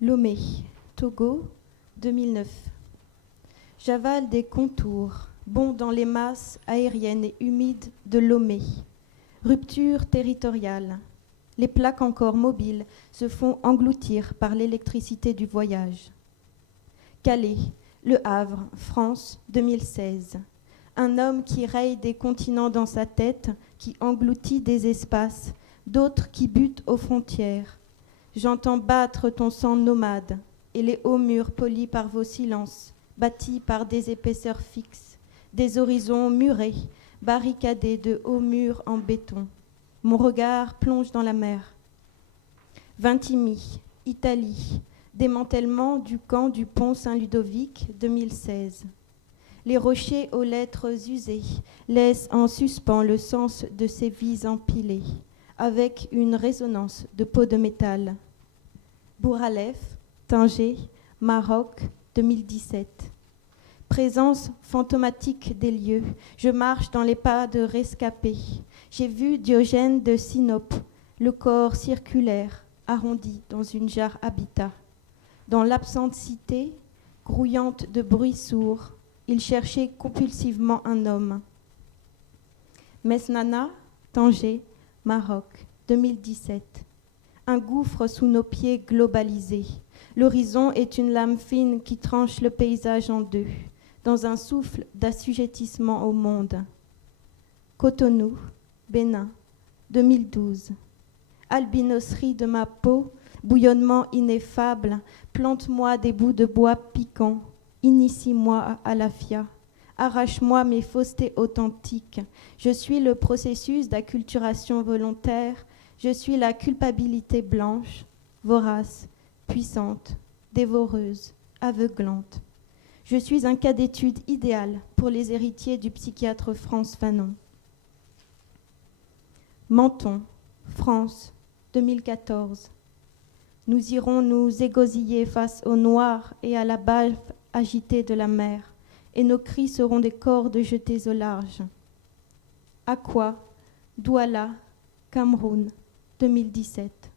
Lomé, Togo, 2009. J'avale des contours, bons dans les masses aériennes et humides de Lomé. Rupture territoriale. Les plaques encore mobiles se font engloutir par l'électricité du voyage. Calais, Le Havre, France, 2016. Un homme qui raye des continents dans sa tête, qui engloutit des espaces, d'autres qui butent aux frontières. J'entends battre ton sang nomade et les hauts murs polis par vos silences, bâtis par des épaisseurs fixes, des horizons murés, barricadés de hauts murs en béton. Mon regard plonge dans la mer. Vintimille, Italie, démantèlement du camp du pont Saint-Ludovic, 2016. Les rochers aux lettres usées laissent en suspens le sens de ces vies empilées, avec une résonance de peau de métal. Bouralef, Tanger, Maroc, 2017. Présence fantomatique des lieux, je marche dans les pas de rescapés. J'ai vu Diogène de Sinope, le corps circulaire, arrondi dans une jarre habitat. Dans l'absente cité, grouillante de bruits sourds, il cherchait compulsivement un homme. Mesnana, Tanger, Maroc, 2017. Un gouffre sous nos pieds globalisé. L'horizon est une lame fine qui tranche le paysage en deux, dans un souffle d'assujettissement au monde. Cotonou, Bénin, 2012. Albinosserie de ma peau, bouillonnement ineffable, plante-moi des bouts de bois piquants, initie-moi à la fia, arrache-moi mes faussetés authentiques. Je suis le processus d'acculturation volontaire, je suis la culpabilité blanche, vorace, puissante, dévoreuse, aveuglante. Je suis un cas d'étude idéal pour les héritiers du psychiatre France Fanon. Menton, France, 2014. Nous irons nous égosiller face au noir et à la bave agitée de la mer, et nos cris seront des cordes jetées au large. Aqua, Douala, Cameroun, 2017.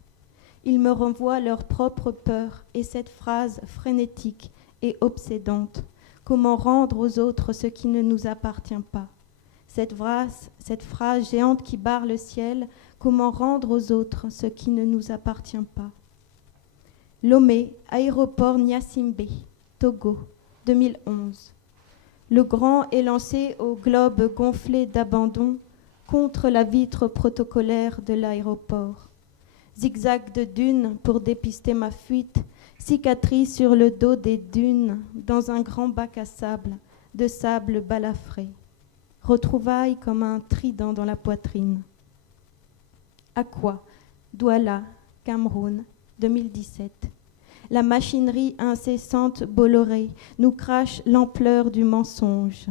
Ils me renvoient leur propre peur et cette phrase frénétique et obsédante. Comment rendre aux autres ce qui ne nous appartient pas? Cette phrase géante qui barre le ciel, comment rendre aux autres ce qui ne nous appartient pas? Lomé, aéroport Niasimbe, Togo, 2011. Le grand est lancé au globe gonflé d'abandon contre la vitre protocolaire de l'aéroport. Zigzag de dunes pour dépister ma fuite, cicatrice sur le dos des dunes, dans un grand bac à sable, de sable balafré. Retrouvailles comme un trident dans la poitrine. Aqua, Douala, Cameroun, 2017. La machinerie incessante Bolloré nous crache l'ampleur du mensonge.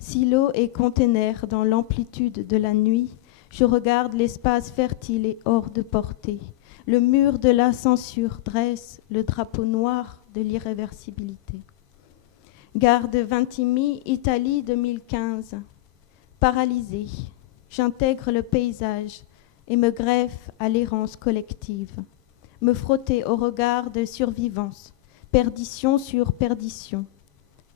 Silos et containers dans l'amplitude de la nuit, je regarde l'espace fertile et hors de portée. Le mur de la censure dresse le drapeau noir de l'irréversibilité. Gare de Vintimille, Italie, 2015. Paralysée, j'intègre le paysage et me greffe à l'errance collective. Me frotter au regard de survivance, perdition sur perdition.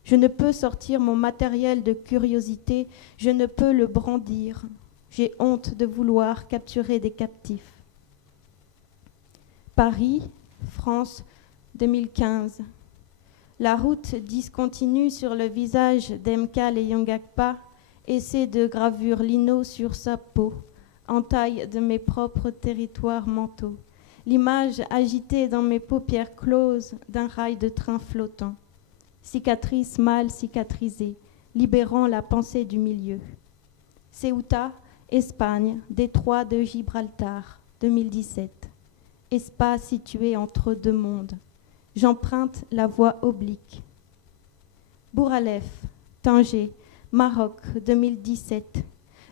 Je ne peux sortir mon matériel de curiosité, je ne peux le brandir. J'ai honte de vouloir capturer des captifs. Paris, France, 2015. La route discontinue sur le visage d'Emkal et Yongakpa, essai de gravure lino sur sa peau, entaille de mes propres territoires mentaux. L'image agitée dans mes paupières closes d'un rail de train flottant. Cicatrice mal cicatrisée, libérant la pensée du milieu. Ceuta, Espagne, détroit de Gibraltar, 2017. Espace situé entre deux mondes. J'emprunte la voie oblique. Bouralef, Tanger, Maroc, 2017.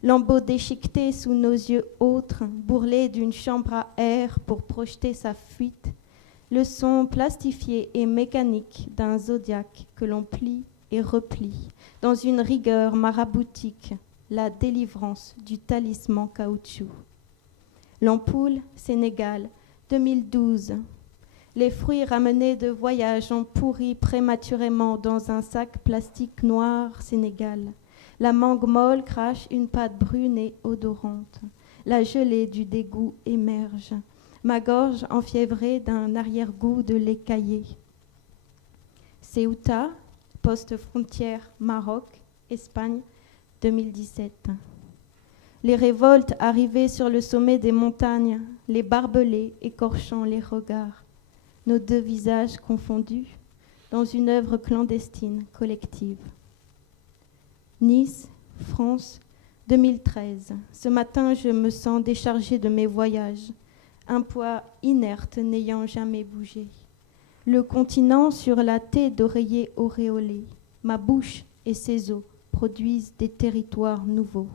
Lambeau déchiqueté sous nos yeux autres, bourrelé d'une chambre à air pour projeter sa fuite. Le son plastifié et mécanique d'un zodiaque que l'on plie et replie dans une rigueur maraboutique, la délivrance du talisman caoutchouc. L'ampoule, Sénégal, 2012. Les fruits ramenés de voyage ont pourri prématurément dans un sac plastique noir Sénégal. La mangue molle crache une pâte brune et odorante. La gelée du dégoût émerge. Ma gorge enfiévrée d'un arrière-goût de lait caillé. Ceuta, poste frontière Maroc, Espagne, 2017. Les révoltes arrivées sur le sommet des montagnes, les barbelés écorchant les regards. Nos deux visages confondus dans une œuvre clandestine collective. Nice, France, 2013. Ce matin, je me sens déchargée de mes voyages, un poids inerte n'ayant jamais bougé. Le continent sur la tête d'oreiller auréolé, ma bouche et ses os produisent des territoires nouveaux.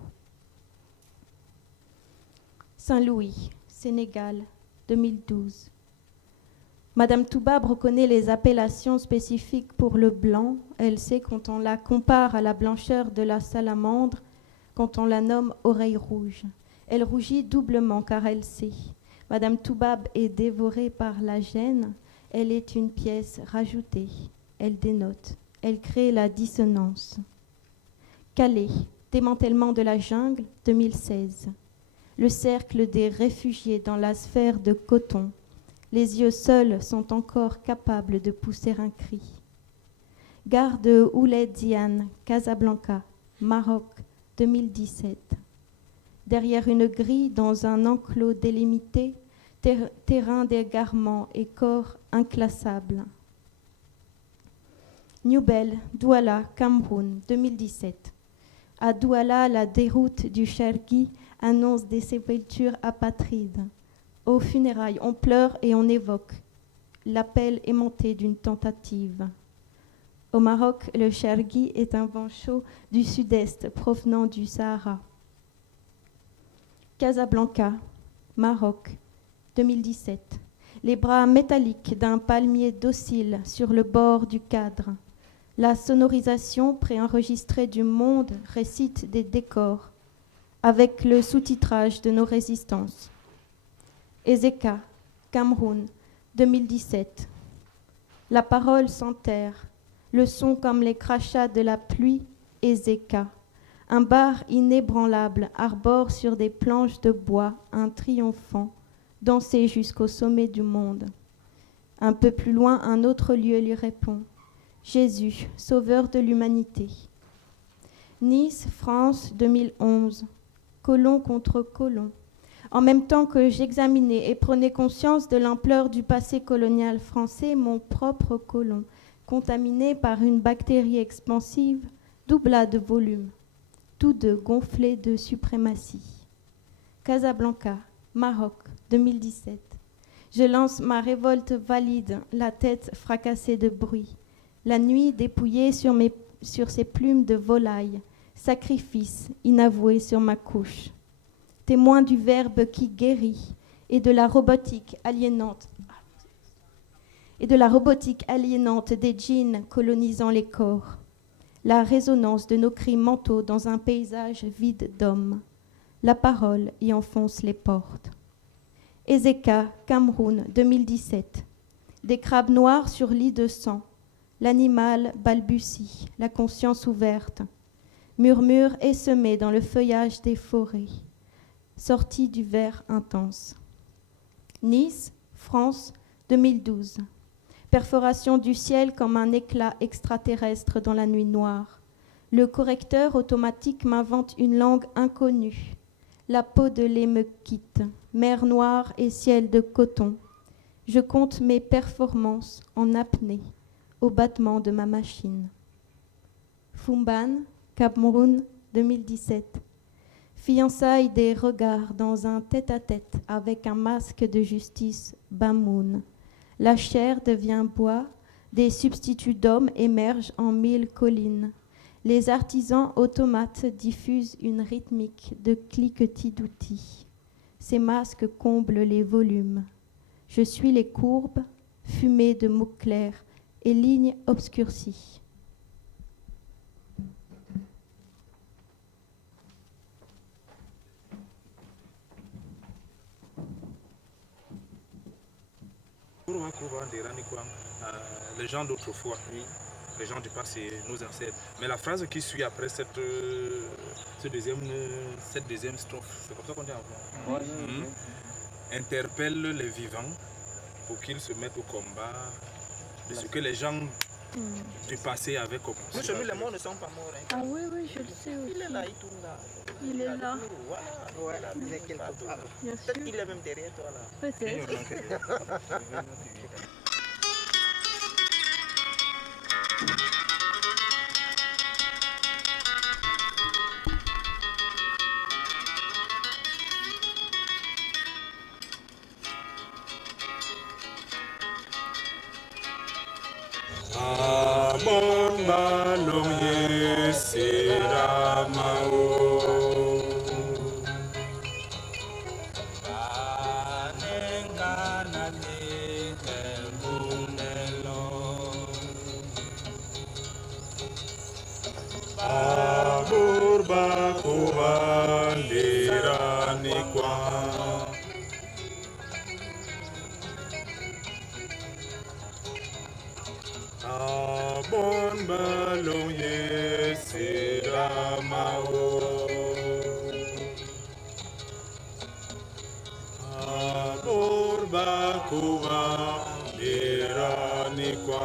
Saint-Louis, Sénégal, 2012. Madame Toubab reconnaît les appellations spécifiques pour le blanc. Elle sait quand on la compare à la blancheur de la salamandre, quand on la nomme oreille rouge. Elle rougit doublement car elle sait. Madame Toubab est dévorée par la gêne. Elle est une pièce rajoutée. Elle dénote. Elle crée la dissonance. Calais, démantèlement de la jungle, 2016. Le cercle des réfugiés dans la sphère de coton. Les yeux seuls sont encore capables de pousser un cri. Gare de Ouled Diane, Casablanca, Maroc, 2017. Derrière une grille, dans un enclos délimité, terrain d'égarement et corps inclassables. Newbel, Douala, Cameroun, 2017. À Douala, la déroute du Chergui annonce des sépultures apatrides. Aux funérailles, on pleure et on évoque l'appel aimanté d'une tentative. Au Maroc, le Chergui est un vent chaud du sud-est provenant du Sahara. Casablanca, Maroc, 2017. Les bras métalliques d'un palmier docile sur le bord du cadre. La sonorisation préenregistrée du monde récite des décors avec le sous-titrage de nos résistances. Ezeka, Cameroun, 2017. La parole s'enterre, le son comme les crachats de la pluie, Ezeka. Un bar inébranlable arbore sur des planches de bois un triomphant, dansé jusqu'au sommet du monde. Un peu plus loin, un autre lieu lui répond. Jésus, sauveur de l'humanité. Nice, France, 2011. Colon contre colon. En même temps que j'examinais et prenais conscience de l'ampleur du passé colonial français, mon propre colon, contaminé par une bactérie expansive, doubla de volume, tous deux gonflés de suprématie. Casablanca, Maroc, 2017. Je lance ma révolte valide, la tête fracassée de bruit. La nuit dépouillée sur ses plumes de volaille, sacrifice inavoué sur ma couche. Témoin du verbe qui guérit et de la robotique aliénante des djinns colonisant les corps. La résonance de nos cris mentaux dans un paysage vide d'hommes. La parole y enfonce les portes. Ezeka, Cameroun, 2017. Des crabes noirs sur lit de sang. L'animal balbutie, la conscience ouverte. Murmure essaimé dans le feuillage des forêts. Sortie du vert intense. Nice, France, 2012. Perforation du ciel comme un éclat extraterrestre dans la nuit noire. Le correcteur automatique m'invente une langue inconnue. La peau de lait me quitte, mer noire et ciel de coton. Je compte mes performances en apnée, au battement de ma machine. Fumban, Cameroun, 2017. Fiançailles des regards dans un tête-à-tête avec un masque de justice Bamoun. La chair devient bois, des substituts d'hommes émergent en mille collines. Les artisans automates diffusent une rythmique de cliquetis d'outils. Ces masques comblent les volumes. Je suis les courbes, fumées de mots clairs et lignes obscurcies. les gens d'autrefois, les gens du passé, nos ancêtres. Mais la phrase qui suit après cette deuxième strophe, c'est comme ça qu'on dit en français, interpelle les vivants pour qu'ils se mettent au combat de ce que les gens du passé avaient commencé. Mais chez nous, les morts ne sont pas morts. Hein. Ah oui, oui, je le sais aussi. Il est là, il tourne là. Il est là. Voilà, il est quelque part. Peut-être qu'il est même derrière toi là. Peut-être. Amon balonye siramao. Abur bakubandira nikwa. Abon balonye siramao. Abur bakubandira nikwa.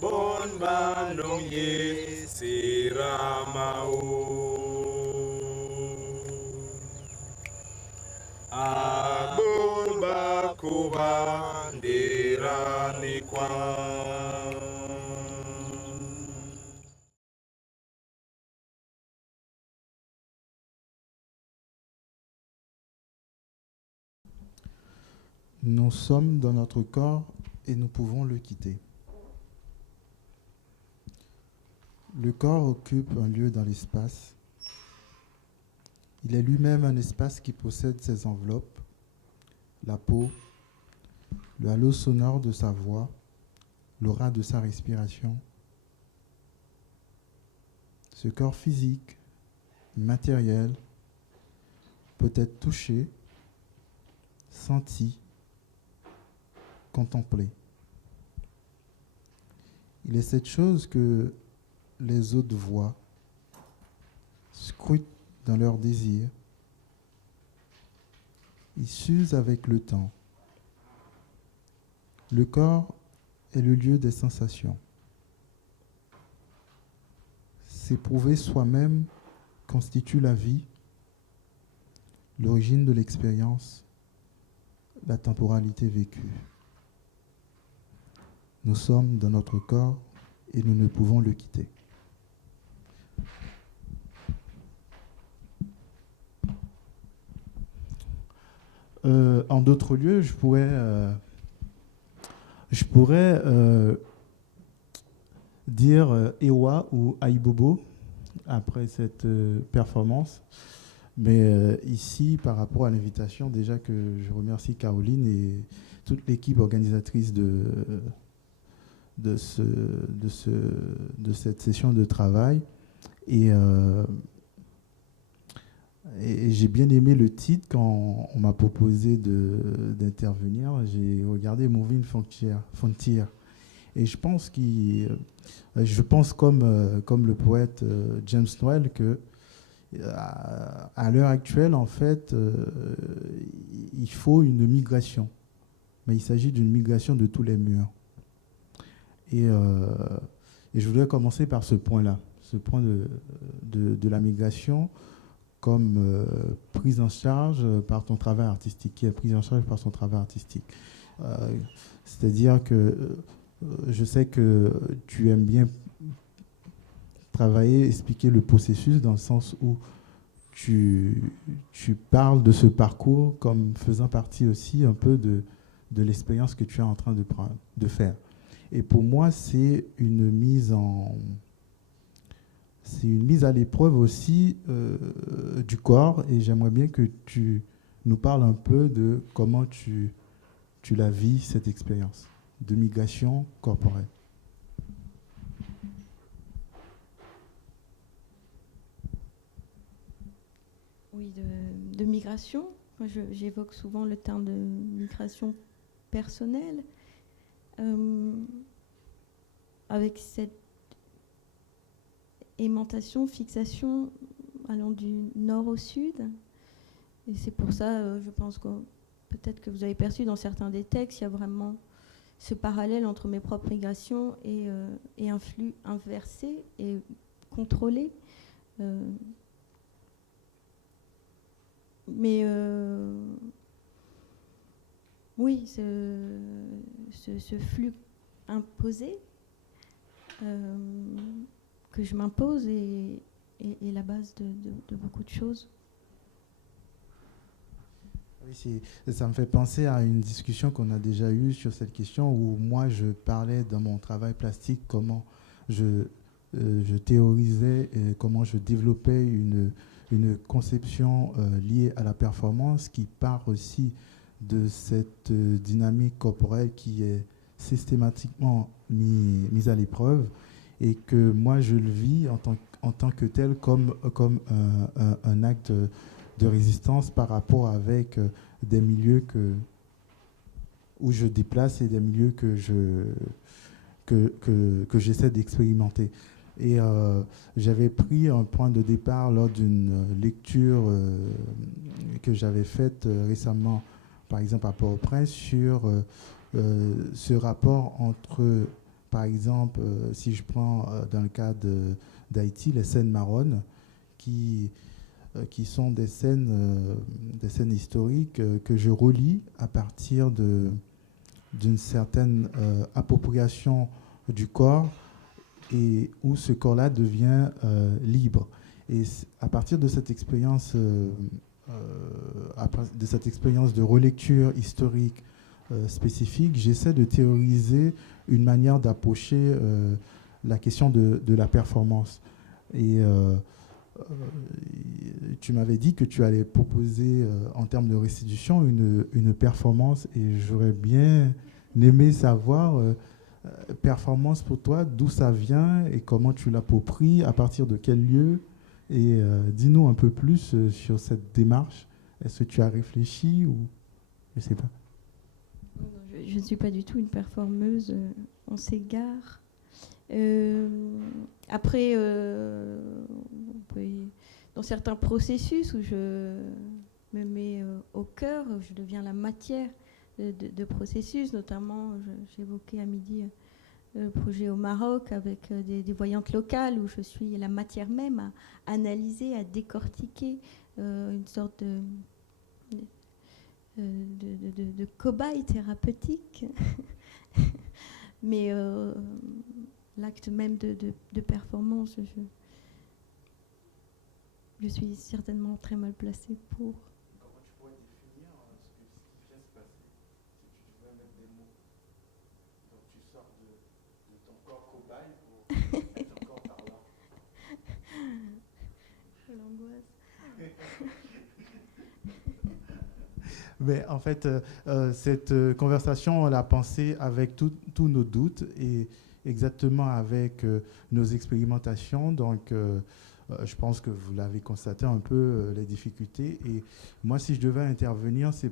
Bon balonye siramao. Abon bakubandira nikwa. Nous sommes dans notre corps et nous pouvons le quitter. Le corps occupe un lieu dans l'espace. Il est lui-même un espace qui possède ses enveloppes, la peau, le halo sonore de sa voix, l'aura de sa respiration. Ce corps physique, matériel, peut être touché, senti, contemplé. Il est cette chose que les autres voient, scrutent dans leurs désirs. Ils s'usent avec le temps. Le corps est le lieu des sensations. S'éprouver soi-même constitue la vie, l'origine de l'expérience, la temporalité vécue. Nous sommes dans notre corps et nous ne pouvons le quitter. En d'autres lieux, je pourrais dire Ewa ou Aïbobo après cette performance. Mais ici, par rapport à l'invitation, déjà que je remercie Caroline et toute l'équipe organisatrice de cette session de travail. Et j'ai bien aimé le titre quand on m'a proposé d'intervenir. J'ai regardé Moving Frontier. Et je pense comme le poète James Noel que à l'heure actuelle, en fait, il faut une migration. Mais il s'agit d'une migration de tous les murs. Et je voudrais commencer par ce point-là, ce point de la migration comme prise en charge par ton travail artistique, qui est prise en charge par son travail artistique. C'est-à-dire que je sais que tu aimes bien travailler, expliquer le processus dans le sens où tu parles de ce parcours comme faisant partie aussi un peu de l'expérience que tu es en train de faire. Et pour moi, c'est une mise à l'épreuve aussi du corps, et j'aimerais bien que tu nous parles un peu de comment tu la vis, cette expérience de migration corporelle. Oui, de migration. Moi, j'évoque souvent le terme de migration personnelle. Avec cette aimantation, fixation allant du nord au sud. Et c'est pour ça, je pense que peut-être que vous avez perçu dans certains des textes, il y a vraiment ce parallèle entre mes propres migrations et un flux inversé et contrôlé. Mais oui, ce flux imposé que je m'impose est la base de beaucoup de choses. Oui, ça me fait penser à une discussion qu'on a déjà eue sur cette question où moi je parlais dans mon travail plastique comment je théorisais et comment je développais une conception liée à la performance qui part aussi de cette dynamique corporelle qui est systématiquement mise à l'épreuve et que moi je le vis en tant que tel comme un acte de résistance par rapport avec des milieux où je déplace et des milieux que j'essaie d'expérimenter. Et j'avais pris un point de départ lors d'une lecture que j'avais faite récemment, par exemple à Port-au-Prince, sur ce rapport entre, par exemple, si je prends dans le cas d'Haïti, les scènes marronnes, qui sont des scènes historiques que je relis à partir d'une certaine appropriation du corps et où ce corps-là devient libre. Et à partir de cette expérience, de relecture historique spécifique, j'essaie de théoriser une manière d'approcher la question de la performance. Et tu m'avais dit que tu allais proposer en termes de restitution une performance et j'aurais bien aimé savoir performance pour toi, d'où ça vient et comment tu l'appropries, à partir de quel lieu, et dis-nous un peu plus sur cette démarche. Est-ce que tu as réfléchi ou je ne sais pas. Je ne suis pas du tout une performeuse, on s'égare. Après, on peut dans certains processus où je me mets au cœur, où je deviens la matière de processus, notamment, j'évoquais à midi le projet au Maroc avec des voyantes locales où je suis la matière même à analyser, à décortiquer une sorte de cobaye thérapeutique. Mais l'acte même de performance, je suis certainement très mal placée pour. Comment tu pourrais définir ce qui vient se passer si tu devrais mettre des mots? Donc tu sors de ton corps cobaye pour être ton corps parlant. L'angoisse. Mais en fait, cette conversation, on l'a pensée avec tous nos doutes et exactement avec nos expérimentations. Donc, je pense que vous l'avez constaté un peu, les difficultés. Et moi, si je devais intervenir, c'est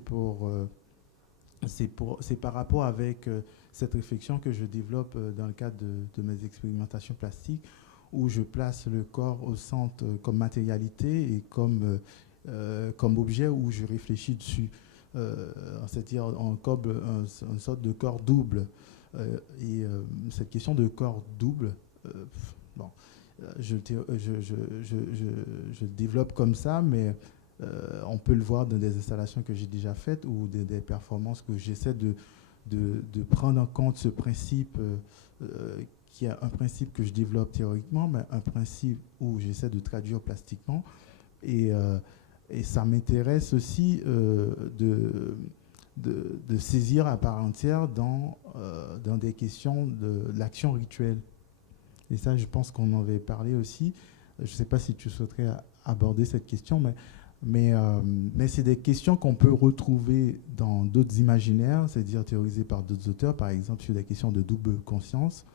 par rapport avec cette réflexion que je développe dans le cadre de mes expérimentations plastiques, où je place le corps au centre comme matérialité et comme objet où je réfléchis dessus. C'est-à-dire une sorte de corps double. Et cette question de corps double, je développe comme ça, mais on peut le voir dans des installations que j'ai déjà faites ou des performances que j'essaie de prendre en compte ce principe qui est un principe que je développe théoriquement, mais un principe où j'essaie de traduire plastiquement. Et ça m'intéresse aussi de saisir à part entière dans des questions de l'action rituelle. Et ça, je pense qu'on en avait parlé aussi. Je ne sais pas si tu souhaiterais aborder cette question, mais c'est des questions qu'on peut retrouver dans d'autres imaginaires, c'est-à-dire théorisées par d'autres auteurs, par exemple sur des questions de double conscience,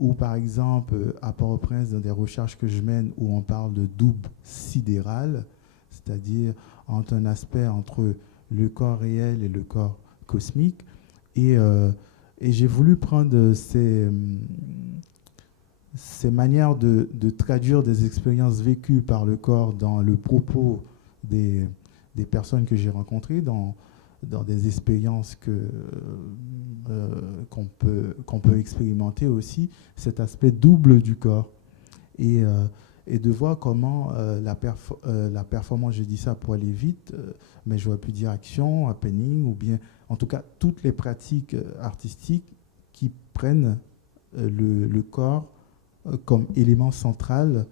ou par exemple à Port-au-Prince, dans des recherches que je mène où on parle de double sidéral, c'est-à-dire entre un aspect entre le corps réel et le corps cosmique. Et j'ai voulu prendre ces manières de traduire des expériences vécues par le corps dans le propos des personnes que j'ai rencontrées, dans des expériences qu'on peut expérimenter aussi, cet aspect double du corps. Et de voir comment la performance, je dis ça pour aller vite, mais j'aurais pu dire action, happening, ou bien en tout cas toutes les pratiques artistiques qui prennent le corps comme élément central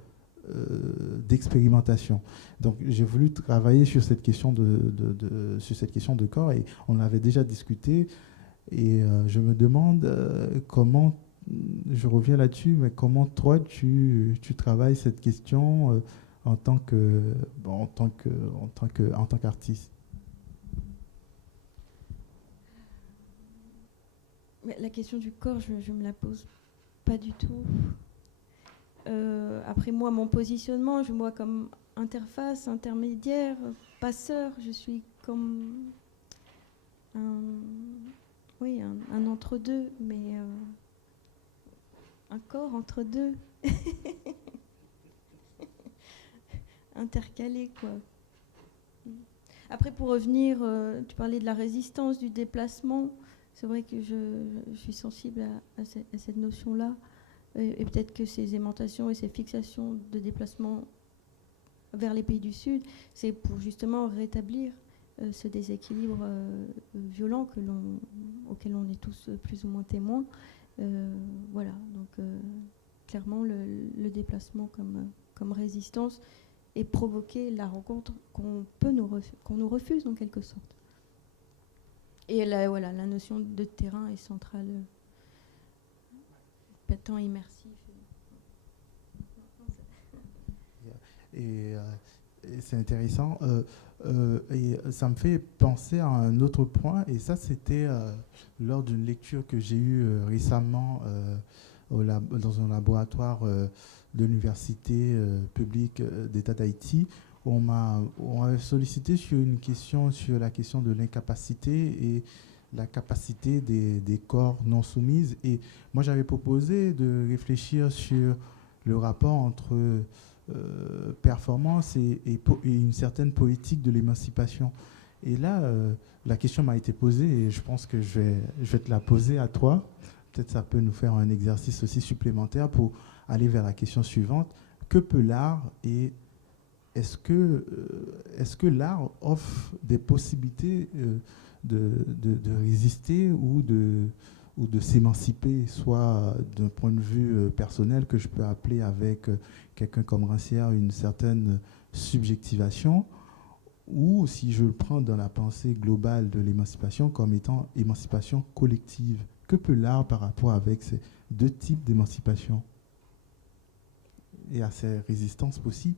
d'expérimentation. Donc j'ai voulu travailler sur cette question de corps, et on avait déjà discuté, et je me demande comment, je reviens là-dessus, mais comment toi tu travailles cette question en tant qu'artiste. La question du corps, je me la pose pas du tout. Après moi, mon positionnement, je me vois comme interface, intermédiaire, passeur. Je suis comme un entre-deux, mais un corps entre deux. Intercalé, quoi. Après, pour revenir, tu parlais de la résistance, du déplacement. C'est vrai que je suis sensible à cette notion-là. Et peut-être que ces aimantations et ces fixations de déplacement vers les pays du Sud, c'est pour justement rétablir ce déséquilibre violent auquel on est tous plus ou moins témoins. Voilà, donc clairement le déplacement comme résistance et provoquer la rencontre qu'on nous refuse en quelque sorte. Et là, voilà, la notion de terrain est centrale. Temps immersif. Et c'est intéressant. Et ça me fait penser à un autre point, et ça c'était lors d'une lecture que j'ai eue récemment dans un laboratoire de l'université publique d'État d'Haïti. On m'a sollicité sur la question de l'incapacité et la capacité des corps non soumises. Et moi, j'avais proposé de réfléchir sur le rapport entre performance et une certaine poétique de l'émancipation. Et là, la question m'a été posée et je pense que je vais te la poser à toi. Peut-être ça peut nous faire un exercice aussi supplémentaire pour aller vers la question suivante. Que peut l'art et est-ce que l'art offre des possibilités de résister ou de s'émanciper, soit d'un point de vue personnel que je peux appeler avec quelqu'un comme Rancière une certaine subjectivation, ou si je le prends dans la pensée globale de l'émancipation comme étant émancipation collective. Que peut l'art par rapport avec ces deux types d'émancipation et à ces résistances possibles?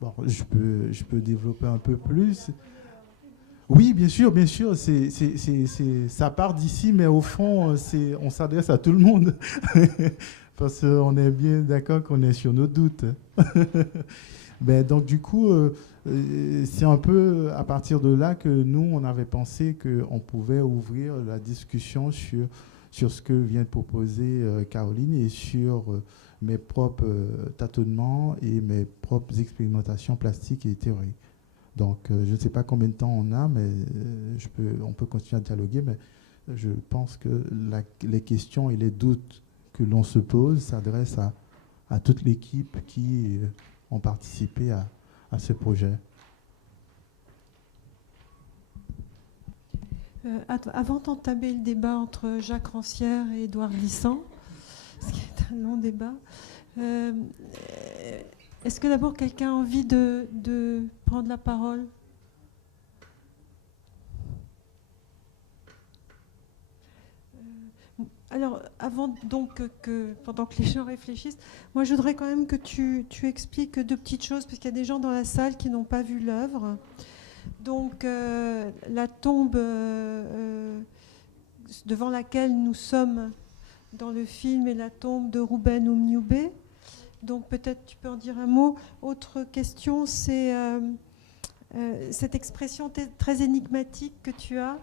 Bon, je peux développer un peu plus. Oui, bien sûr, ça part d'ici, mais au fond, on s'adresse à tout le monde. Parce qu'on est bien d'accord qu'on est sur nos doutes. Ben, donc, du coup, c'est un peu à partir de là que nous, on avait pensé qu'on pouvait ouvrir la discussion sur ce que vient de proposer Caroline et sur mes propres tâtonnements et mes propres expérimentations plastiques et théoriques. Donc, je ne sais pas combien de temps on a, mais on peut continuer à dialoguer, mais je pense que les questions et les doutes que l'on se pose s'adressent à toute l'équipe qui ont participé à ce projet. Avant d'entamer le débat entre Jacques Rancière et Édouard Glissant, ce qui est un long débat, est-ce que d'abord quelqu'un a envie de prendre la parole ? Alors, avant donc pendant que les gens réfléchissent, moi je voudrais quand même que tu expliques deux petites choses, parce qu'il y a des gens dans la salle qui n'ont pas vu l'œuvre. Donc, la tombe devant laquelle nous sommes dans le film est la tombe de Rouben Oumniobé. Donc, peut-être tu peux en dire un mot. Autre question, c'est cette expression très énigmatique que tu as,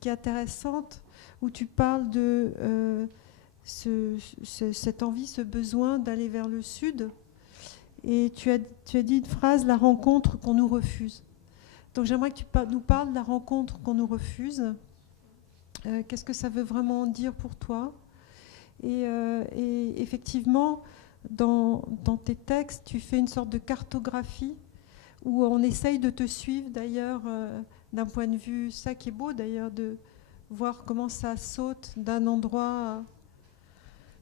qui est intéressante, où tu parles de cette envie, ce besoin d'aller vers le sud. Et tu as dit une phrase, la rencontre qu'on nous refuse. Donc j'aimerais que tu nous parles de la rencontre qu'on nous refuse. Qu'est-ce que ça veut vraiment dire pour toi ? Et effectivement, dans tes textes, tu fais une sorte de cartographie où on essaye de te suivre, d'ailleurs, d'un point de vue, ça qui est beau d'ailleurs, de voir comment ça saute d'un endroit,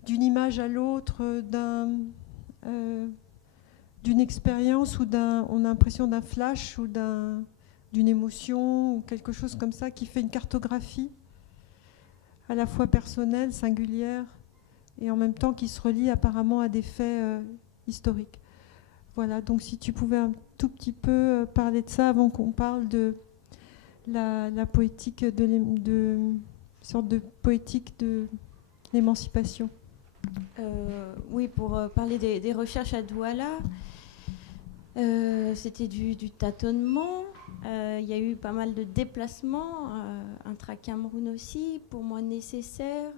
d'une image à l'autre, d'une expérience, ou on a l'impression d'un flash ou d'une émotion ou quelque chose comme ça, qui fait une cartographie à la fois personnelle, singulière, et en même temps qui se relie apparemment à des faits historiques. Voilà, donc si tu pouvais un tout petit peu parler de ça avant qu'on parle de la poétique sorte de poétique de l'émancipation. Oui, pour parler des recherches à Douala, c'était du tâtonnement. Il y a eu pas mal de déplacements intra-Cameroun aussi, pour moi nécessaires,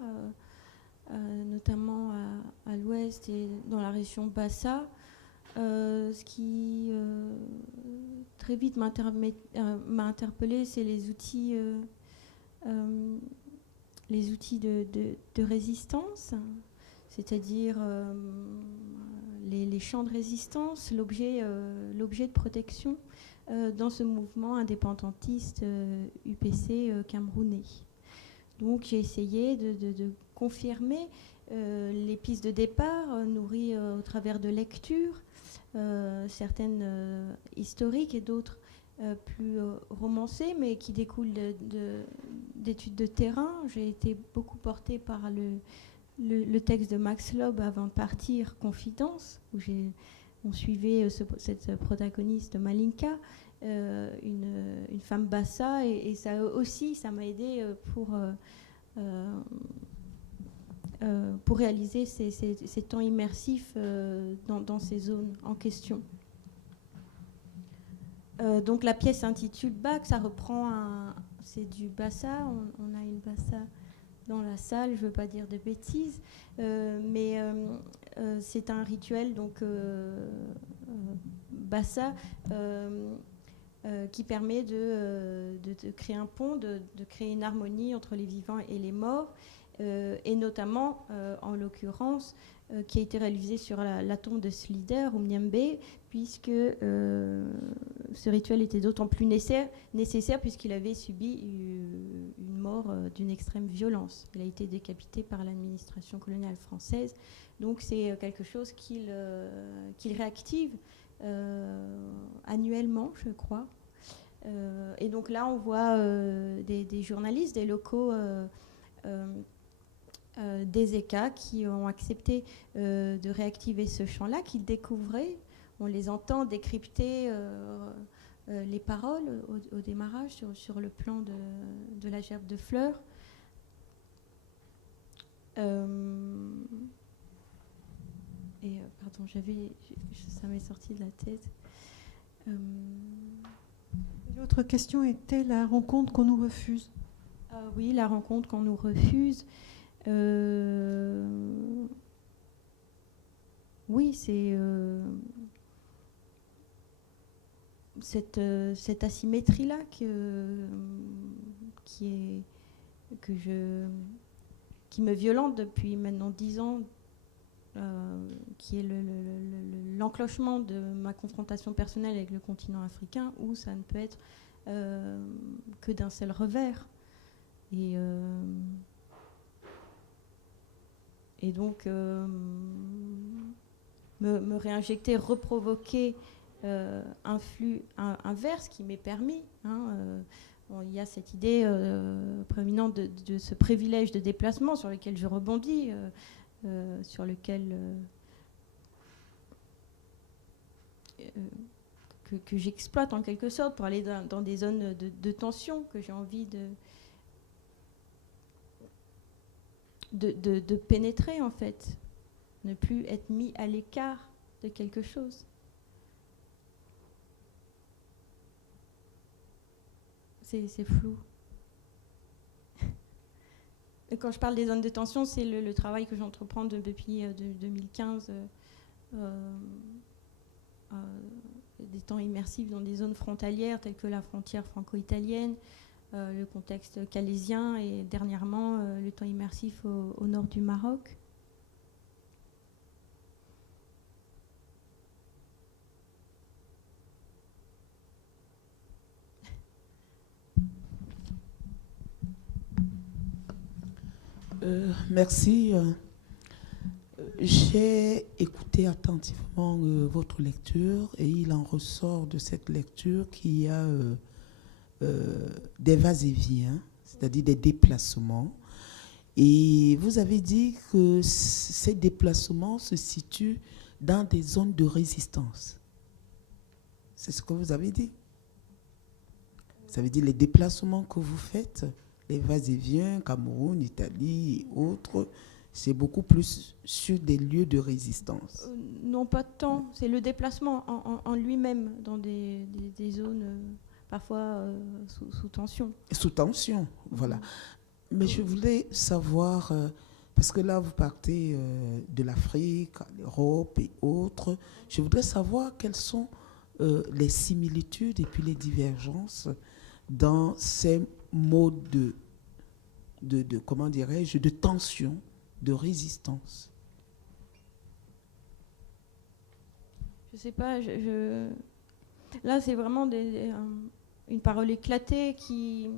notamment à l'ouest et dans la région Bassa. Ce qui très vite m'a interpellée, c'est les outils de résistance, c'est-à-dire les champs de résistance, l'objet de protection dans ce mouvement indépendantiste UPC camerounais. Donc j'ai essayé de confirmer les pistes de départ nourries au travers de lectures, certaines historiques et d'autres plus romancées, mais qui découlent d'études de terrain. J'ai été beaucoup portée par le texte de Max Lob, Avant de partir, Confidence, où on suivait cette protagoniste Malinka, une femme bassa, et ça aussi, ça m'a aidée pour réaliser ces temps immersifs dans ces zones en question. Donc la pièce s'intitule Bac, ça reprend c'est du bassa, on a une bassa dans la salle, je ne veux pas dire de bêtises, mais c'est un rituel donc Bassa qui permet de créer un pont, de créer une harmonie entre les vivants et les morts, et notamment, en l'occurrence, qui a été réalisé sur la tombe de Slider ou Mnyambe, puisque ce rituel était d'autant plus nécessaire puisqu'il avait subi une mort d'une extrême violence. Il a été décapité par l'administration coloniale française. Donc c'est quelque chose qu'il réactive annuellement, je crois. Et donc là, on voit des journalistes, des locaux des ECA qui ont accepté de réactiver ce chant-là, qu'ils découvraient. On les entend décrypter les paroles au démarrage sur le plan de la gerbe de fleurs. Pardon, ça m'est sorti de la tête. L'autre question était la rencontre qu'on nous refuse. Oui, la rencontre qu'on nous refuse. Oui, c'est cette asymétrie-là qui me violente depuis maintenant 10 ans, qui est l'enclenchement de ma confrontation personnelle avec le continent africain, où ça ne peut être que d'un seul revers. Et donc, me réinjecter, reprovoquer un flux inverse qui m'est permis. Il y a cette idée prééminente de ce privilège de déplacement sur lequel je rebondis, sur lequel que j'exploite en quelque sorte pour aller dans des zones de tension que j'ai envie de pénétrer, en fait, ne plus être mis à l'écart de quelque chose. C'est flou. Et quand je parle des zones de tension, c'est le travail que j'entreprends depuis 2015, des temps immersifs dans des zones frontalières telles que la frontière franco-italienne, le contexte calaisien et dernièrement le temps immersif au nord du Maroc. Merci. J'ai écouté attentivement votre lecture et il en ressort de cette lecture qu'il y a des va-et-vient, c'est-à-dire des déplacements. Et vous avez dit que ces déplacements se situent dans des zones de résistance. C'est ce que vous avez dit. Ça veut dire les déplacements que vous faites, les va-et-vient, Cameroun, Italie et autres, c'est beaucoup plus sur des lieux de résistance. Non, pas tant. C'est le déplacement en lui-même dans des zones parfois sous tension. Sous tension, voilà. Mais je voulais savoir, parce que là vous partez de l'Afrique, l'Europe et autres, je voudrais savoir quelles sont les similitudes et puis les divergences dans ces modes de comment dirais-je, de tension, de résistance. Je sais pas, là c'est vraiment une parole éclatée qui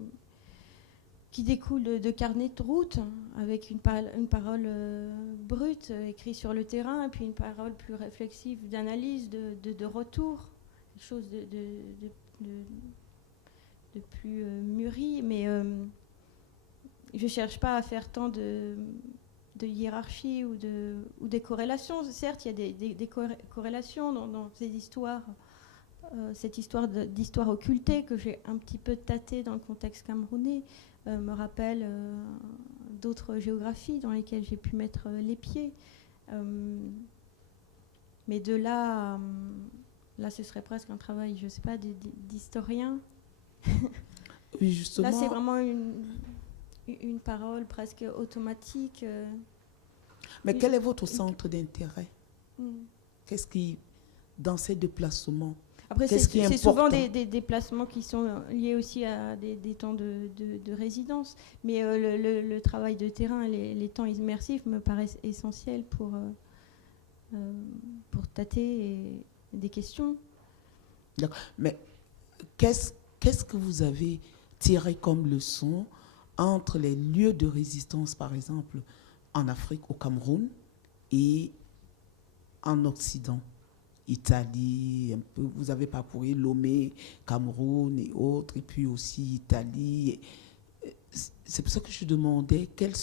découle de carnets de route, avec une parole brute, écrite sur le terrain, et puis une parole plus réflexive d'analyse, de retour, quelque chose de plus mûri, mais je ne cherche pas à faire tant de hiérarchie ou des corrélations. Certes, il y a des corrélations dans ces histoires, cette histoire d'histoire occultée que j'ai un petit peu tâtée dans le contexte camerounais, me rappelle d'autres géographies dans lesquelles j'ai pu mettre les pieds. Mais de là, ce serait presque un travail, je ne sais pas, d'historien. Oui, justement. Là, c'est vraiment une parole presque automatique. Mais quel est votre centre d'intérêt? Qu'est-ce qui, dans ces déplacements, après, qu'est-ce qui est c'est souvent important? des déplacements qui sont liés aussi à des temps de résidence. Mais le travail de terrain, les temps immersifs me paraissent essentiels pour tâter des questions. D'accord. Mais qu'est-ce que vous avez tiré comme leçon entre les lieux de résistance, par exemple, en Afrique, au Cameroun, et en Occident, Italie, un peu, vous avez parcouru Lomé, Cameroun et autres, et puis aussi Italie. C'est pour ça que je demandais quelles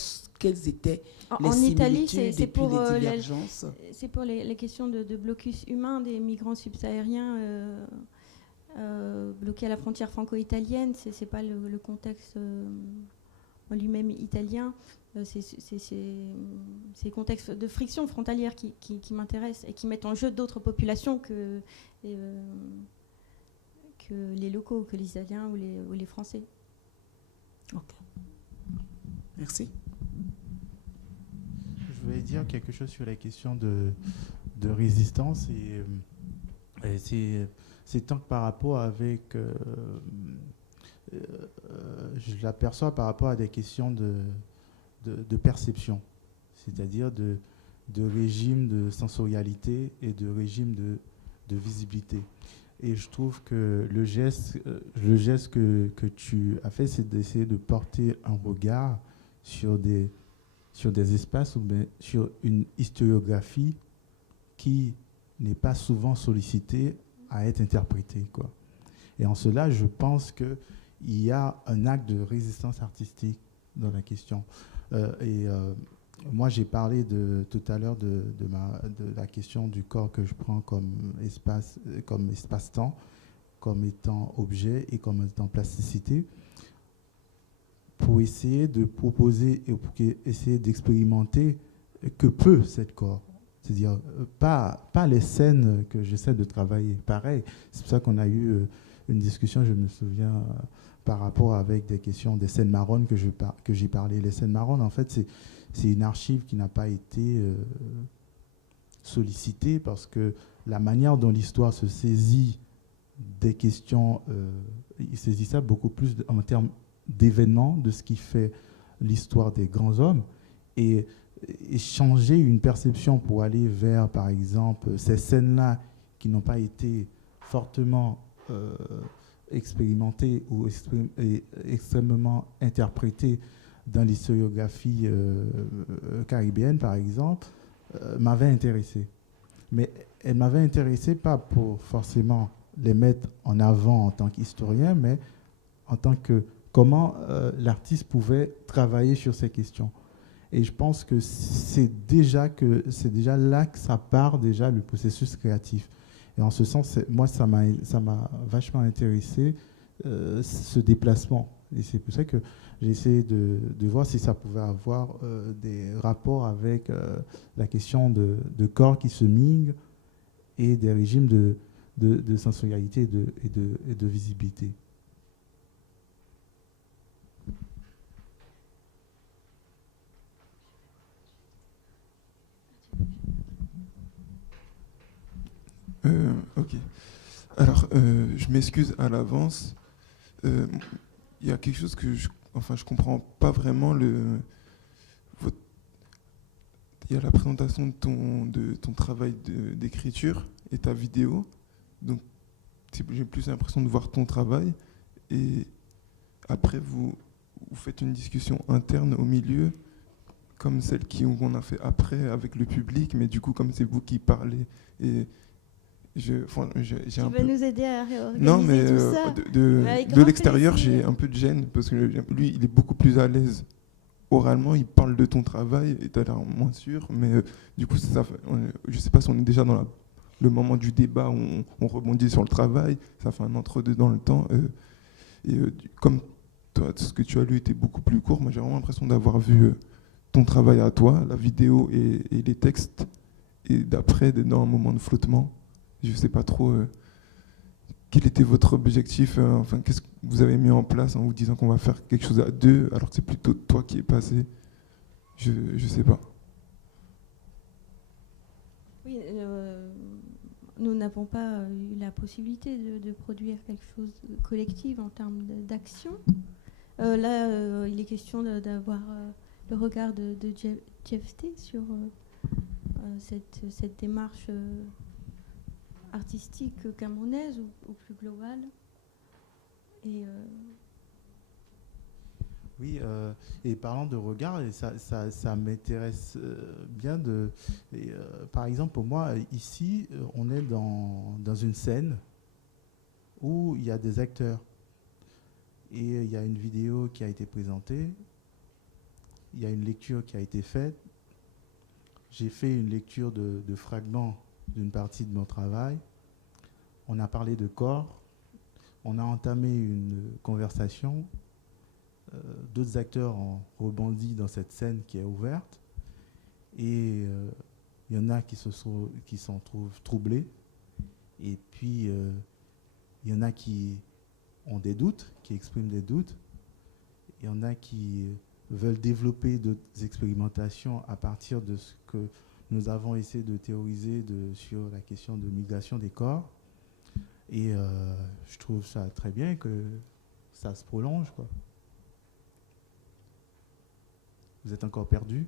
étaient les similitudes et puis les divergences. C'est pour les questions de blocus humain des migrants subsahariens bloqués à la frontière franco-italienne. C'est pas le contexte en lui-même italien. C'est les contextes de friction frontalière qui m'intéressent et qui mettent en jeu d'autres populations que les locaux, que les Italiens ou les Français. Ok. Merci. Je voulais dire quelque chose sur la question de résistance et c'est tant que par rapport avec je l'aperçois par rapport à des questions de perception, c'est-à-dire de régime de sensorialité et de régime de visibilité. Et je trouve que le geste que tu as fait, c'est d'essayer de porter un regard sur des espaces ou bien sur une historiographie qui n'est pas souvent sollicitée à être interprétée, quoi. Et en cela, je pense qu'il y a un acte de résistance artistique dans la question. Moi, j'ai parlé tout à l'heure de la question du corps que je prends comme espace-temps, comme étant objet et comme étant plasticité, pour essayer de proposer et pour essayer d'expérimenter que peut cette corps. C'est-à-dire pas les scènes que j'essaie de travailler. Pareil, c'est pour ça qu'on a eu une discussion, je me souviens, par rapport avec des questions des scènes marronnes que j'ai parlé. Les scènes marronnes, en fait, c'est une archive qui n'a pas été sollicitée parce que la manière dont l'histoire se saisit des questions, il saisit ça beaucoup plus en termes d'événements, de ce qui fait l'histoire des grands hommes, et changer une perception pour aller vers, par exemple, ces scènes-là qui n'ont pas été fortement expérimentées ou extrêmement interprétées dans l'historiographie caribéenne, par exemple, m'avait intéressé. Mais elle m'avait intéressé pas pour forcément les mettre en avant en tant qu'historien, mais en tant que comment l'artiste pouvait travailler sur ces questions. Et je pense que c'est déjà là que ça part déjà le processus créatif. Et en ce sens, moi, ça m'a vachement intéressé, ce déplacement. Et c'est pour ça que j'ai essayé de voir si ça pouvait avoir des rapports avec la question de corps qui se migrent et des régimes de sensorialité et de visibilité. Ok. Alors, je m'excuse à l'avance. Il y a quelque chose que je comprends pas vraiment. Il y a la présentation de ton travail d'écriture et ta vidéo. Donc, j'ai plus l'impression de voir ton travail. Et après, vous faites une discussion interne au milieu, comme celle qu'on a fait après avec le public, mais du coup, comme c'est vous qui parlez. Et tu veux nous aider à réorganiser non, mais tout ça de l'extérieur, j'ai un peu de gêne parce que lui, il est beaucoup plus à l'aise oralement. Il parle de ton travail et tu as l'air moins sûr. Mais du coup, je ne sais pas si on est déjà dans le moment du débat où on rebondit sur le travail. Ça fait un entre-deux dans le temps. Comme toi, ce que tu as lu était beaucoup plus court, moi j'ai vraiment l'impression d'avoir vu ton travail à toi, la vidéo et les textes. Et d'après, dans un moment de flottement. Je ne sais pas trop quel était votre objectif. vous avez mis en place en vous disant qu'on va faire quelque chose à deux, alors que c'est plutôt toi qui es passé. Je sais pas. Oui, nous n'avons pas eu la possibilité de produire quelque chose de collectif en termes d'action. Là, il est question d'avoir le regard de Jeff T sur cette démarche artistique camerounaise ou plus globale. Et oui, et parlant de regard, et ça m'intéresse bien par exemple, pour moi, ici, on est dans une scène où il y a des acteurs. Et il y a une vidéo qui a été présentée, il y a une lecture qui a été faite. J'ai fait une lecture de fragments d'une partie de mon travail. On a parlé de corps, on a entamé une conversation. D'autres acteurs ont rebondi dans cette scène qui est ouverte. Et il y en a qui s'en trouvent troublés. Et puis, il y en a qui ont des doutes, qui expriment des doutes. Il y en a qui veulent développer d'autres expérimentations à partir de ce que nous avons essayé de théoriser sur la question de migration des corps. Et je trouve ça très bien que ça se prolonge, quoi. Vous êtes encore perdu?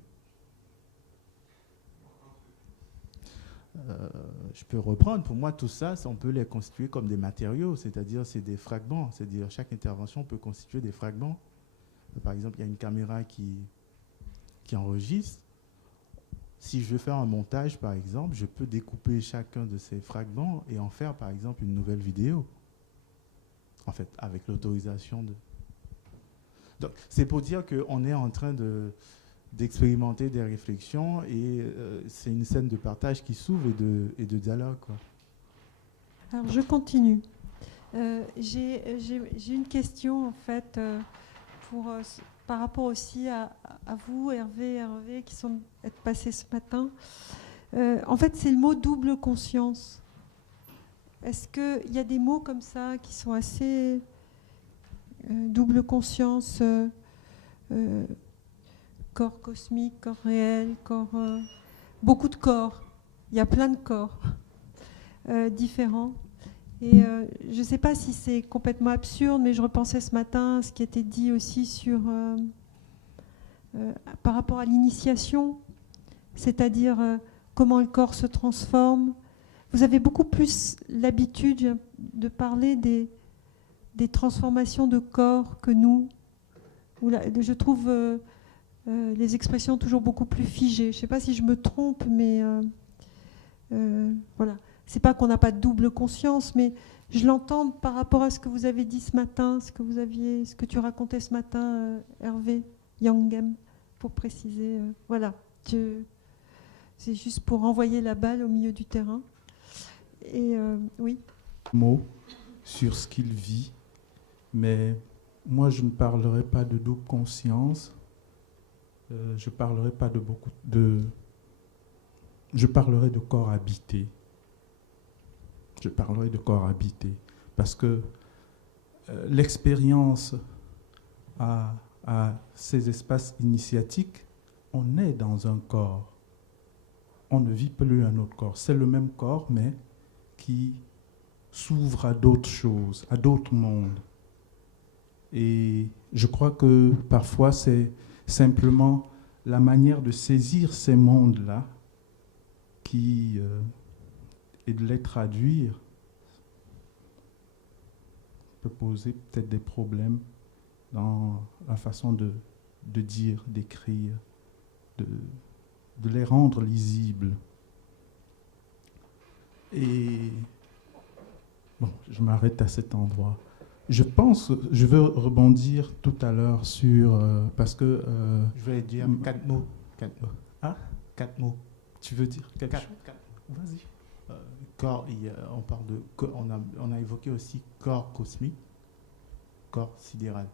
Je peux reprendre. Pour moi, tout ça, on peut les constituer comme des matériaux, c'est-à-dire c'est des fragments. C'est-à-dire chaque intervention peut constituer des fragments. Par exemple, il y a une caméra qui enregistre. Si je veux faire un montage, par exemple, je peux découper chacun de ces fragments et en faire, par exemple, une nouvelle vidéo. En fait, avec l'autorisation de... Donc, c'est pour dire qu'on est en train d'expérimenter des réflexions et c'est une scène de partage qui s'ouvre et de dialogue, quoi. Alors, je continue. J'ai une question, en fait, par rapport aussi à vous, Hervé, qui sont passés ce matin. En fait, c'est le mot double conscience. Est-ce qu'il y a des mots comme ça qui sont assez... double conscience, corps cosmique, corps réel, corps... beaucoup de corps. Il y a plein de corps différents. Et je ne sais pas si c'est complètement absurde, mais je repensais ce matin à ce qui était dit aussi par rapport à l'initiation, c'est-à-dire comment le corps se transforme. Vous avez beaucoup plus l'habitude de parler des transformations de corps que nous. Je trouve les expressions toujours beaucoup plus figées. Je ne sais pas si je me trompe, mais voilà. C'est pas qu'on n'a pas de double conscience, mais je l'entends par rapport à ce que vous avez dit ce matin, ce que tu racontais ce matin, Hervé Yangem, pour préciser. Voilà. C'est juste pour renvoyer la balle au milieu du terrain. Et oui. Mot sur ce qu'il vit, mais moi je ne parlerai pas de double conscience. Je parlerai pas je parlerai de corps habité. Je parlerai de corps habité parce que l'expérience à ces espaces initiatiques, on est dans un corps. On ne vit plus un autre corps. C'est le même corps, mais qui s'ouvre à d'autres choses, à d'autres mondes. Et je crois que parfois, c'est simplement la manière de saisir ces mondes-là et de les traduire peut poser peut-être des problèmes dans la façon de dire, d'écrire, de les rendre lisibles. Et bon, je m'arrête à cet endroit. Je veux rebondir tout à l'heure sur... parce que... je vais dire 4 mots. Ah, 4 mots. Tu veux dire quelque chose? Vas-y. Corps, on a évoqué aussi corps cosmique, corps sidéral.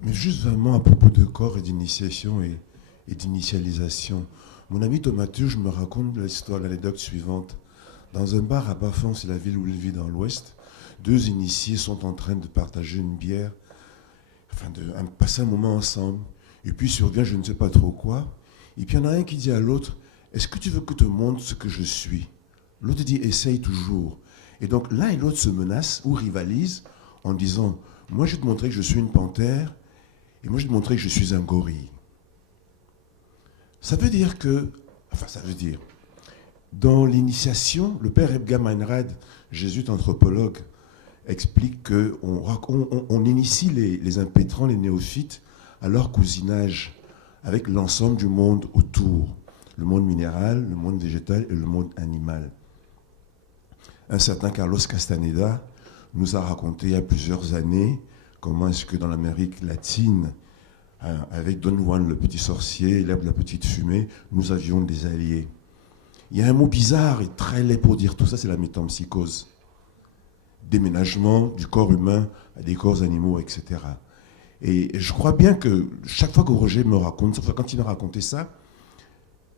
Mais juste vraiment à propos de corps et d'initiation et d'initialisation. Mon ami Thomas Tuge me raconte l'anecdote suivante. Dans un bar à Bafang, c'est la ville où il vit dans l'Ouest, 2 initiés sont en train de partager une bière, enfin de passer un moment ensemble. Et puis survient je ne sais pas trop quoi. Et puis il y en a un qui dit à l'autre, est-ce que tu veux que je te montre ce que je suis? L'autre dit, essaye toujours. Et donc l'un et l'autre se menacent ou rivalisent en disant, moi je vais te montrer que je suis une panthère, et moi je vais te montrer que je suis un gorille. Ça veut dire que, dans l'initiation, le père Edgar Meinrad, jésuite anthropologue, explique qu'on initie les impétrants, les néophytes, à leur cousinage avec l'ensemble du monde autour, le monde minéral, le monde végétal et le monde animal. Un certain Carlos Castaneda nous a raconté il y a plusieurs années comment est-ce que dans l'Amérique latine, avec Don Juan le petit sorcier, l'herbe de la petite fumée, nous avions des alliés. Il y a un mot bizarre et très laid pour dire tout ça, c'est la métempsychose. Déménagement du corps humain à des corps animaux, etc. Et je crois bien que chaque fois que Roger me raconte, quand il m'a raconté ça,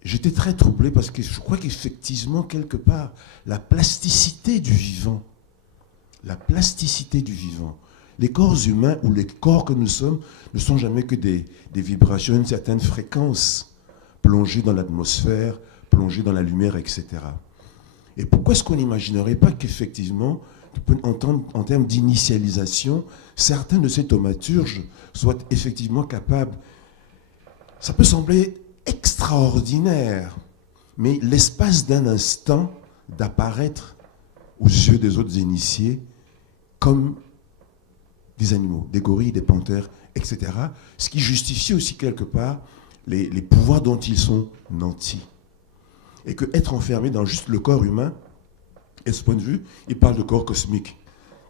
j'étais très troublé parce que je crois qu'effectivement, quelque part, la plasticité du vivant, les corps humains ou les corps que nous sommes ne sont jamais que des vibrations, une certaine fréquence, plongées dans l'atmosphère, plongées dans la lumière, etc. Et pourquoi est-ce qu'on n'imaginerait pas qu'effectivement, en termes d'initialisation, certains de ces thaumaturges soient effectivement capables. Ça peut sembler extraordinaire, mais l'espace d'un instant d'apparaître aux yeux des autres initiés comme des animaux, des gorilles, des panthères, etc. Ce qui justifie aussi quelque part les pouvoirs dont ils sont nantis. Et que être enfermé dans juste le corps humain, et de ce point de vue, il parle de corps cosmique,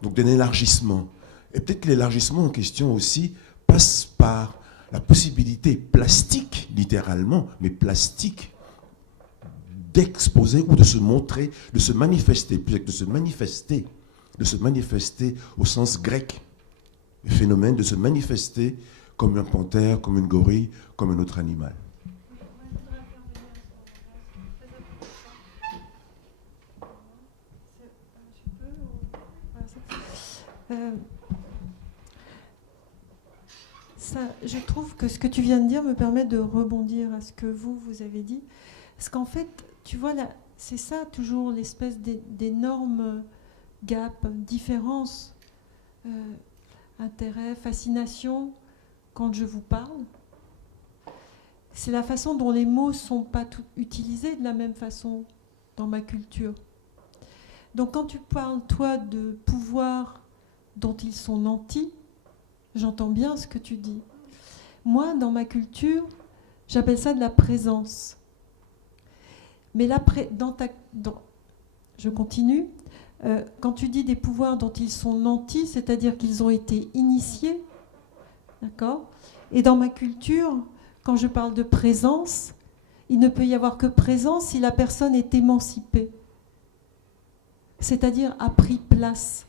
donc d'un élargissement. Et peut-être que l'élargissement en question aussi passe par la possibilité plastique, littéralement, mais plastique, d'exposer ou de se montrer, de se manifester, peut-être de se manifester au sens grec, le phénomène de se manifester comme un panthère, comme une gorille, comme un autre animal. Je trouve que ce que tu viens de dire me permet de rebondir à ce que vous avez dit. Parce qu'en fait, tu vois, là, c'est ça toujours l'espèce d'énorme gap, différence, intérêt, fascination, quand je vous parle. C'est la façon dont les mots ne sont pas utilisés de la même façon dans ma culture. Donc quand tu parles, toi, de pouvoir dont ils sont nantis, j'entends bien ce que tu dis. Moi, dans ma culture, j'appelle ça de la présence. Mais je continue. Quand tu dis des pouvoirs dont ils sont nantis, c'est-à-dire qu'ils ont été initiés, d'accord ? Et dans ma culture, quand je parle de présence, il ne peut y avoir que présence si la personne est émancipée, c'est-à-dire a pris place.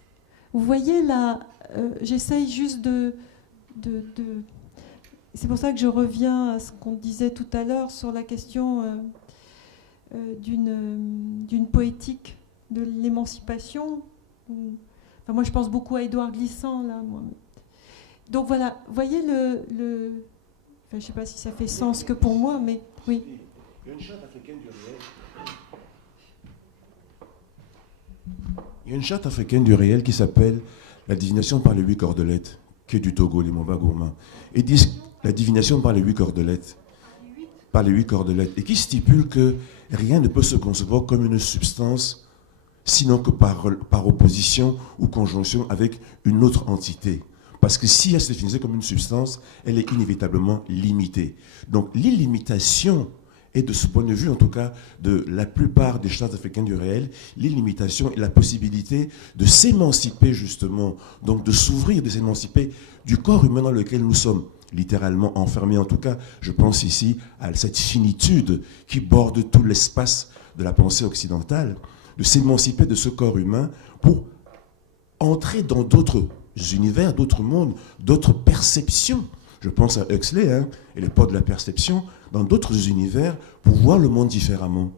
Vous voyez là, j'essaye juste c'est pour ça que je reviens à ce qu'on disait tout à l'heure sur la question d'une poétique de l'émancipation. Enfin, moi, je pense beaucoup à Édouard Glissant, là. Moi. Donc voilà, vous voyez enfin, je ne sais pas si ça fait sens que pour moi, mais oui. Il y a une charte africaine du réel. Il y a une charte africaine du réel qui s'appelle la divination par les 8 cordelettes, qui est du Togo, les Momba Gourma. Et disent la divination par les 8 cordelettes. Par les 8 cordelettes. Et qui stipule que rien ne peut se concevoir comme une substance, sinon que par opposition ou conjonction avec une autre entité. Parce que si elle se définissait comme une substance, elle est inévitablement limitée. Donc l'illimitation est, de ce point de vue, en tout cas, de la plupart des chartes africaines du réel, l'illimitation est la possibilité de s'émanciper, justement, donc de s'ouvrir, de s'émanciper du corps humain dans lequel nous sommes littéralement enfermés. En tout cas, je pense ici à cette finitude qui borde tout l'espace de la pensée occidentale, de s'émanciper de ce corps humain pour entrer dans d'autres univers, d'autres mondes, d'autres perceptions. Je pense à Huxley et les portes de la perception, dans d'autres univers, pour voir le monde différemment.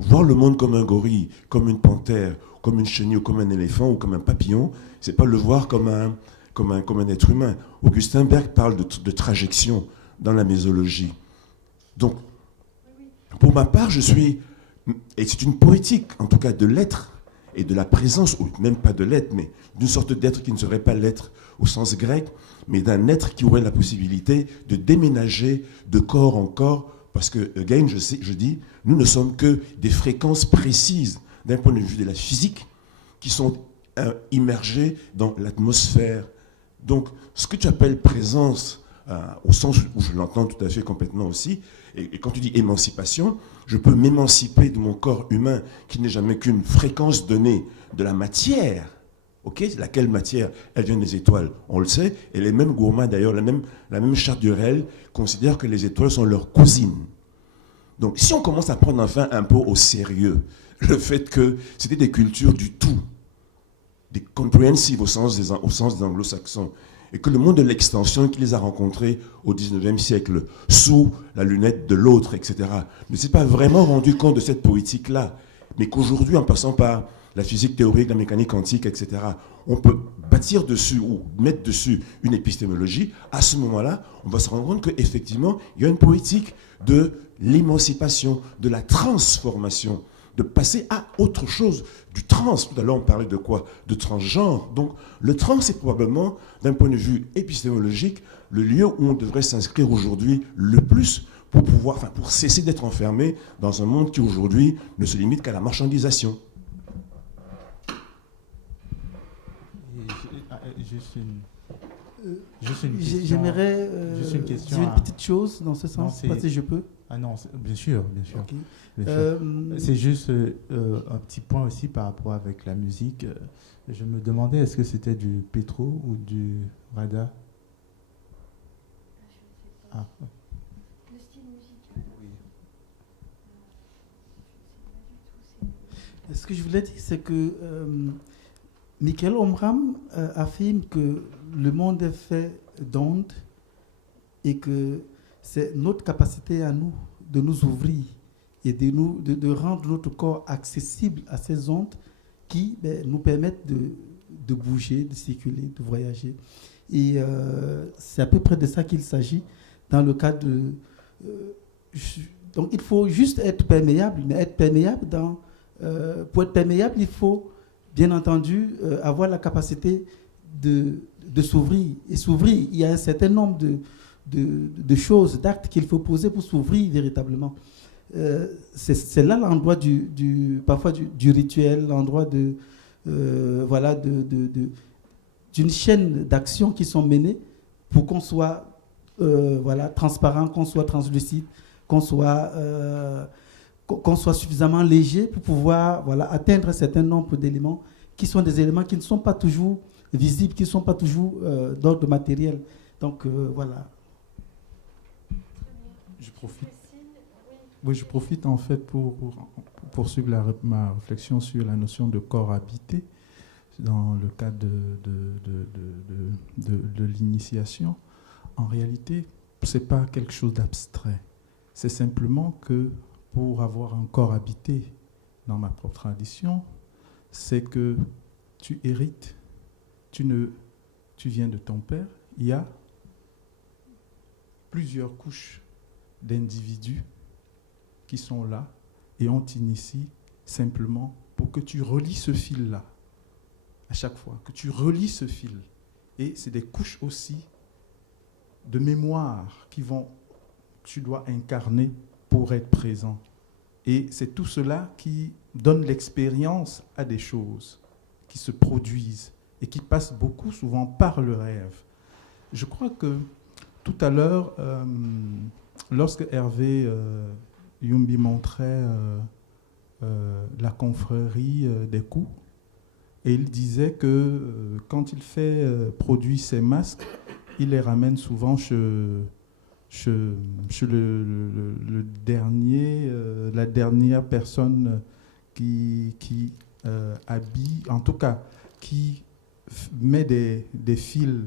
voir le monde comme un gorille, comme une panthère, comme une chenille, ou comme un éléphant, ou comme un papillon, c'est pas le voir comme un être humain. Augustin Berg parle de trajection dans la mésologie. Donc, pour ma part, je suis, et c'est une poétique, en tout cas de l'être et de la présence, ou même pas de l'être, mais d'une sorte d'être qui ne serait pas l'être au sens grec, mais d'un être qui aurait la possibilité de déménager de corps en corps, parce que, again, je dis, nous ne sommes que des fréquences précises d'un point de vue de la physique qui sont immergées dans l'atmosphère. Donc, ce que tu appelles présence, au sens où je l'entends tout à fait complètement aussi, et quand tu dis émancipation, je peux m'émanciper de mon corps humain qui n'est jamais qu'une fréquence donnée de la matière. Okay, laquelle matière? Elle vient des étoiles, on le sait, et les mêmes gourmands d'ailleurs, la même charte du réel considèrent que les étoiles sont leurs cousines. Donc si on commence à prendre enfin un peu au sérieux le fait que c'était des cultures du tout, des comprehensive au sens des anglo-saxons, et que le monde de l'extension qui les a rencontrés au 19e siècle, sous la lunette de l'autre, etc., ne s'est pas vraiment rendu compte de cette poétique-là, mais qu'aujourd'hui, en passant par la physique théorique, la mécanique quantique, etc., on peut bâtir dessus ou mettre dessus une épistémologie. À ce moment-là, on va se rendre compte qu'effectivement, il y a une poétique de l'émancipation, de la transformation, de passer à autre chose, du trans. Tout à l'heure, on parlait de quoi? De transgenre. Donc, le trans, c'est probablement, d'un point de vue épistémologique, le lieu où on devrait s'inscrire aujourd'hui le plus pour cesser d'être enfermé dans un monde qui, aujourd'hui, ne se limite qu'à la marchandisation. J'aimerais dire une petite chose dans ce sens, si je peux. Ah non, bien sûr. Okay. C'est juste un petit point aussi par rapport avec la musique. Je me demandais, est-ce que c'était du Petro ou du Rada? Ah. Le style musical. Oui. Ce que je voulais dire, c'est que Michael Omram affirme que le monde est fait d'ondes et que c'est notre capacité à nous de nous ouvrir et de rendre notre corps accessible à ces ondes qui nous permettent de bouger, de circuler, de voyager. Et c'est à peu près de ça qu'il s'agit dans le cadre de... donc il faut juste être perméable, mais être perméable pour être perméable, il faut bien entendu avoir la capacité de s'ouvrir. Et s'ouvrir, il y a un certain nombre de choses, d'actes qu'il faut poser pour s'ouvrir véritablement. C'est là l'endroit parfois du rituel, l'endroit d'une chaîne d'actions qui sont menées pour qu'on soit transparent, qu'on soit translucide, qu'on soit suffisamment léger pour pouvoir atteindre un certain nombre d'éléments qui sont des éléments qui ne sont pas toujours visibles, qui ne sont pas toujours d'ordre matériel. Donc voilà. Je profite. Oui, je profite en fait pour poursuivre ma réflexion sur la notion de corps habité dans le cadre de l'initiation. En réalité, ce n'est pas quelque chose d'abstrait. C'est simplement que pour avoir un corps habité dans ma propre tradition, c'est que tu hérites, tu viens de ton père, il y a plusieurs couches d'individus qui sont là et on t'initie simplement pour que tu relis ce fil-là à chaque fois, que tu relis ce fil. Et c'est des couches aussi de mémoire tu dois incarner pour être présent. Et c'est tout cela qui donne l'expérience à des choses qui se produisent et qui passent beaucoup souvent par le rêve. Je crois que tout à l'heure, lorsque Hervé Yumbi montrait la confrérie des coups, et il disait que quand il produit ses masques, il les ramène souvent chez le dernier, la dernière personne qui habille, en tout cas, qui met des fils,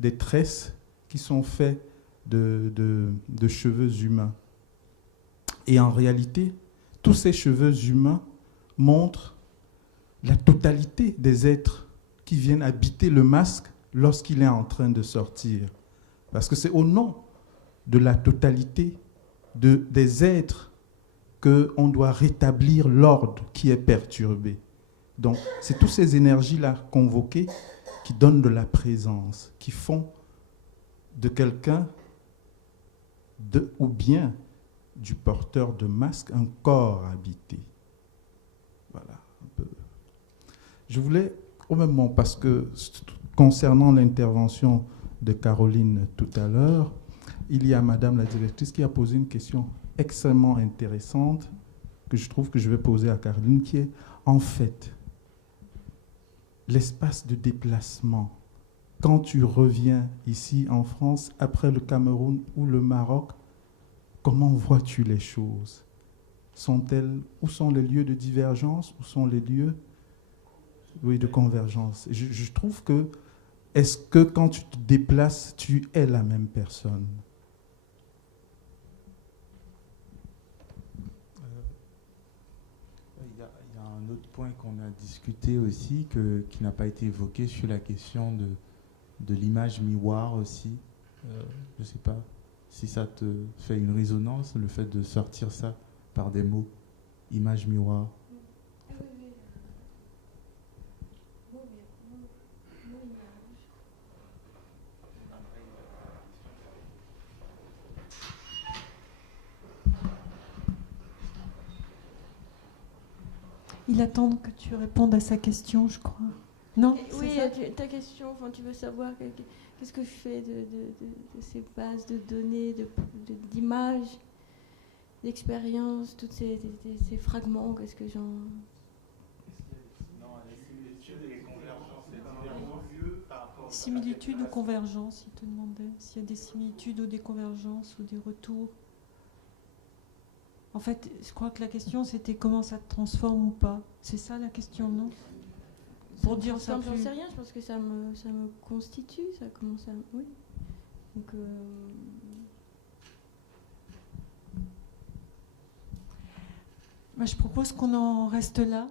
des tresses qui sont faits de cheveux humains. Et en réalité, tous ces cheveux humains montrent la totalité des êtres qui viennent habiter le masque lorsqu'il est en train de sortir. Parce que c'est au nom de la totalité des êtres qu'on doit rétablir l'ordre qui est perturbé. Donc, c'est toutes ces énergies-là convoquées qui donnent de la présence, qui font de quelqu'un ou bien du porteur de masque un corps habité. Voilà. Un peu. Je voulais, au même moment, parce que concernant l'intervention de Caroline tout à l'heure, il y a Madame la directrice qui a posé une question extrêmement intéressante que je trouve que je vais poser à Caroline, qui est en fait l'espace de déplacement. Quand tu reviens ici en France, après le Cameroun ou le Maroc, comment vois-tu les choses? Où sont les lieux de divergence? Où sont les lieux de convergence? Je trouve que, est-ce que quand tu te déplaces, tu es la même personne? Il y a un autre point qu'on a discuté aussi, qui n'a pas été évoqué sur la question de l'image miroir aussi. Je ne sais pas si ça te fait une résonance, le fait de sortir ça par des mots, image miroir. Il attend que tu répondes à sa question, je crois. Non? Oui, ta question, enfin, tu veux savoir qu'est-ce que je fais de ces bases de données, d'images, d'expériences, tous ces fragments, qu'est-ce que j'en... Similitude ou convergence, il te demandait s'il y a des similitudes ou des convergences ou des retours. En fait, je crois que la question c'était comment ça te transforme ou pas. C'est ça la question, non? Pour dire ça. J'en sais rien, je pense que ça me constitue, ça commence à... Oui. Donc... Moi, je propose qu'on en reste là.